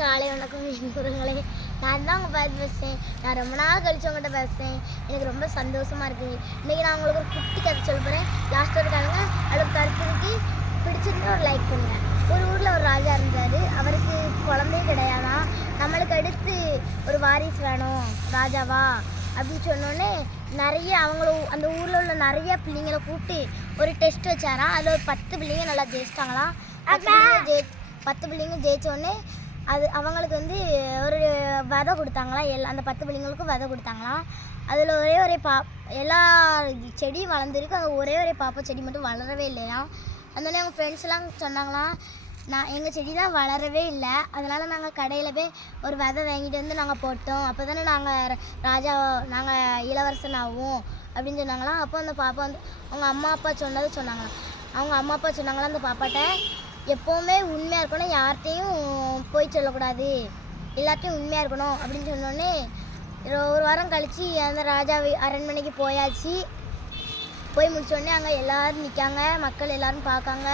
காலை வணக்கம் நண்பர்களே. நான் தான் உங்கள் பார்த்து பேசுகிறேன். நான் ரொம்ப நாள் கழிச்சு உங்கள்கிட்ட பேசுகிறேன். எனக்கு ரொம்ப சந்தோஷமாக இருக்குது. இன்றைக்கி நான் உங்களுக்கு ஒரு குட்டி கதை சொல்ல போகிறேன். லாஸ்ட் ஒரு காலங்க அதில் கருத்துக்கு பிடிச்சிருந்தா ஒரு லைக் பண்ணுங்கள். ஒரு ஊரில் ஒரு ராஜா இருந்தார். அவருக்கு குழந்தையும் கிடையாதான். நம்மளுக்கு அடுத்து ஒரு வாரிசு வேணும் ராஜாவா அப்படின்னு சொன்னோடனே நிறைய அவங்களும் அந்த ஊரில் உள்ள நிறைய பிள்ளைங்களை கூப்பிட்டு ஒரு டெஸ்ட் வச்சாராம். அதில் ஒரு 10 பிள்ளைங்க நல்லா ஜெயிச்சிட்டாங்களாம். 10 பிள்ளைங்க ஜெயித்தோடனே அது அவங்களுக்கு வந்து ஒரு விதை கொடுத்தாங்களாம். அந்த 10 பிள்ளைங்களுக்கும் விதை கொடுத்தாங்களாம். அதில் ஒரே எல்லா செடியும் வளர்ந்துருக்கு. அந்த ஒரே பாப்பா செடி மட்டும் வளரவே இல்லையா. அதனால அவங்க ஃப்ரெண்ட்ஸ்லாம் சொன்னாங்களாம், எங்கள் செடி தான் வளரவே இல்லை, அதனால் நாங்கள் கடையில் போய் ஒரு விதை வாங்கிட்டு வந்து நாங்கள் போட்டோம், அப்போ தானே நாங்கள் இளவரசன் ஆகும் அப்படின்னு சொன்னாங்களாம். அப்போ அந்த பாப்பா வந்து அவங்க அம்மா அப்பா சொன்னாங்களாம் அந்த பாப்பாட்ட, எப்போவுமே உண்மையாக இருக்கணும், யார்கிட்டையும் போய் சொல்லக்கூடாது, எல்லாத்தையும் உண்மையாக இருக்கணும் அப்படின்னு சொன்னோடனே ஒரு வாரம் கழித்து அந்த ராஜா அரண்மனைக்கு போயாச்சு. போய் முடிச்சோடனே அங்கே எல்லோரும் நிற்காங்க, மக்கள் எல்லோரும் பார்க்காங்க.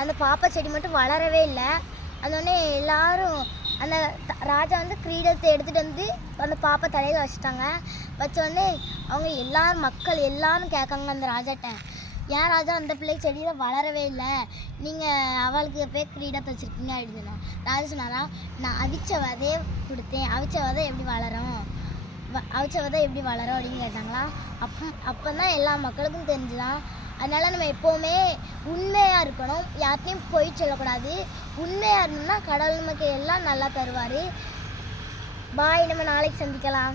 அந்த பாப்பா செடி மட்டும் வளரவே இல்லை. அதோடனே எல்லோரும் அந்த ராஜா வந்து கிரீடத்தை எடுத்துகிட்டு வந்து அந்த பாப்பா தலையில் வச்சுட்டாங்க. வச்சோடனே அவங்க மக்கள் எல்லோரும் கேட்காங்க அந்த ராஜாட்ட, ஏன் ராஜா அந்த பிள்ளை செடியில் வளரவே இல்லை, நீங்கள் அவளுக்கு போய் கிரீடத்தை வச்சுருக்கீங்க அப்படின்னு சொன்னாங்க. ராஜா சொன்னாரா, நான் அவிச்ச விதையை கொடுத்தேன், அவிச்ச விதை எப்படி வளரும் அப்படின்னு கேட்டாங்களா. அப்போ தான் எல்லா மக்களுக்கும் தெரிஞ்சுதான். அதனால் நம்ம எப்போவுமே உண்மையாக இருக்கணும், யார்கிட்டையும் போய் சொல்லக்கூடாது. உண்மையாக இருந்தோம்னா கடவுள் நமக்கு எல்லாம் நல்லா தருவார். பாய், நம்ம நாளைக்கு சந்திக்கலாம்.